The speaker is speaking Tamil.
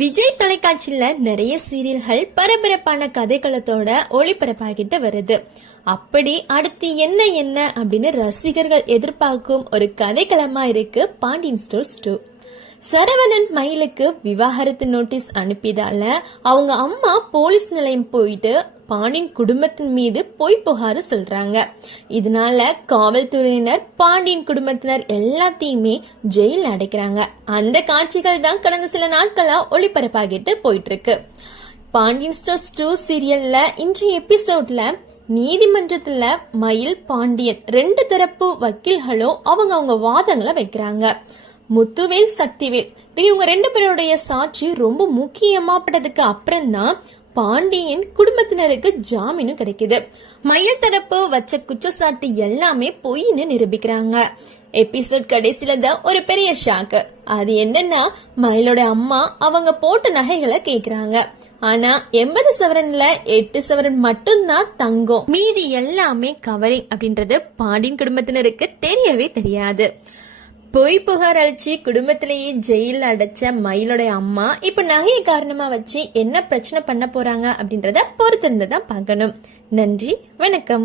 விஜய் தொலைக்காட்சியில நிறைய சீரியல்கள் பரபரப்பான கதைக்களத்தோட ஒளிபரப்பாகிட்டு வருது. அப்படி அடுத்து என்ன என்ன அப்படின்னு ரசிகர்கள் எதிர்பார்க்கும் ஒரு கதைக்களமா இருக்கு பாண்டியன் ஸ்டோர்ஸ் 2. சரவணன் மயிலுக்கு விவாகரத்து நோட்டீஸ் அனுப்பியதால அவங்க அம்மா போலீஸ் நிலையம் போயிட்டு பாண்டியன் குடும்பத்தின் மீது பொய் புகாரு சொல்றாங்க. இதனால காவல்துறையினர் பாண்டியன் குடும்பத்தினர் எல்லாத்தையுமே ஜெயில் அடைக்கிறாங்க. அந்த காட்சிகள் தான் கடந்த சில நாட்களா ஒளிபரப்பாகிட்டு போயிட்டு இருக்கு. பாண்டியன் ஸ்டோர்ஸ் 2 சீரியல்ல இன்றைய எபிசோட்ல நீதிமன்றத்துல மயில் பாண்டியன் ரெண்டு தரப்பு வக்கீல்களும் அவங்க வாதங்களை வைக்கிறாங்க. முத்துவேல் சக்திவேல் இவங்க ரெண்டு பேருடைய சாட்சி ரொம்ப முக்கியமாப்பட்டதுக்கு அப்புறம் தான் பாண்டியன் குடும்பத்தினருக்கு ஜாமீனும் கிடைக்குது. மயில் தரப்பு வச்ச குற்றச்சாட்டு எல்லாமே பொய்ன்னு நிரூபிக்கிறாங்க. எபிசோட் கடைசியில தான் ஒரு பெரிய ஷாக்கு. அது என்னன்னா, மயிலோட அம்மா அவங்க போட்ட நகைகளை கேக்குறாங்க. ஆனா 80 சவரன்ல 8 சவரன் மட்டும்தான் தங்கம், மீதி எல்லாமே கவரிங் அப்படின்றது பாண்டியன் குடும்பத்தினருக்கு தெரியவே தெரியாது. பொய் புகார் அழிச்சு குடும்பத்திலேயே ஜெயில அடைச்ச மயிலோட அம்மா இப்ப நகையை காரணமா வச்சு என்ன பிரச்சனை பண்ண போறாங்க அப்படின்றத பொறுத்திருந்துதான் பார்க்கணும். நன்றி, வணக்கம்.